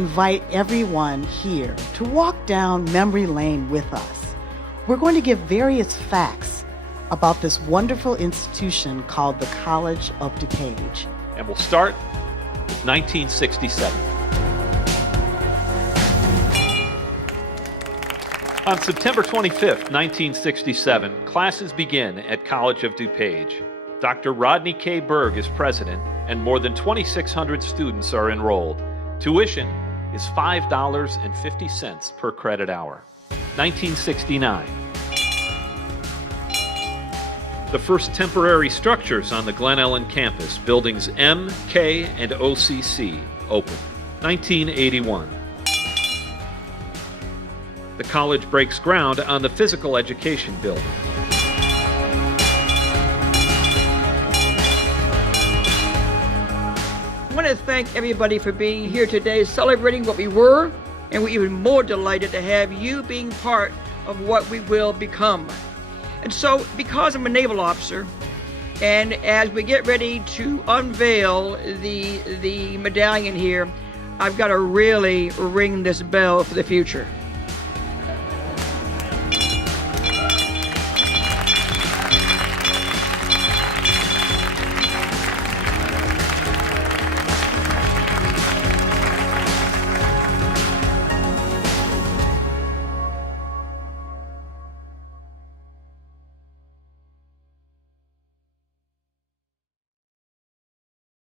invite everyone here to walk down memory lane with us. We're going to give various facts about this wonderful institution called the College of DuPage. And we'll start with 1967. On September 25th, 1967, classes begin at College of DuPage. Dr. Rodney K. Berg is president, and more than 2,600 students are enrolled. Tuition is $5.50 per credit hour. 1969. The first temporary structures on the Glen Ellen campus, buildings M, K, and OCC, open. 1981. The college breaks ground on the physical education building. I want to thank everybody for being here today, celebrating what we were, and we're even more delighted to have you being part of what we will become. And so, because I'm a naval officer, and as we get ready to unveil the medallion here, I've got to really ring this bell for the future.